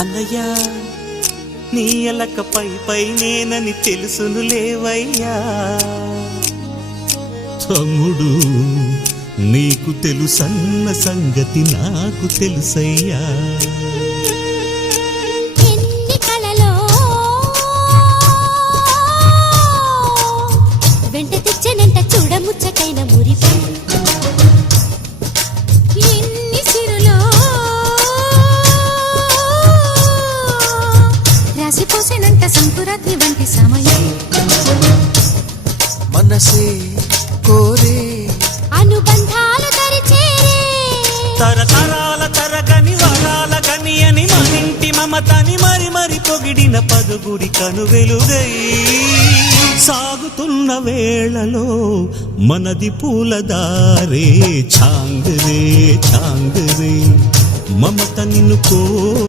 అన్నయ్య నీ ఎలక పై నేనని తెలుసును లేవయ్యా. తమ్ముడు నీకు తెలుసన్న సంగతి నాకు తెలుసయ్యా. ఎన్నికలలో వెంట తెచ్చనంట చూడముచ్చటైన మురిపై, ఎన్ని సిరులో రాసిపోసేనంట సంకురాత్రి వంటి సమయం. మనసే కోరే అనుబంధాలు తరిచేరే, తరతరాల తరగని వరాల గని అని మనింటి మమతని మరి మరి పొగిడిన పదుగురి కనువెలుగై సాగుతున్న వేళలో మనది పూలదారే. ఛాంగరే ఛాంగరే మమత నిన్ను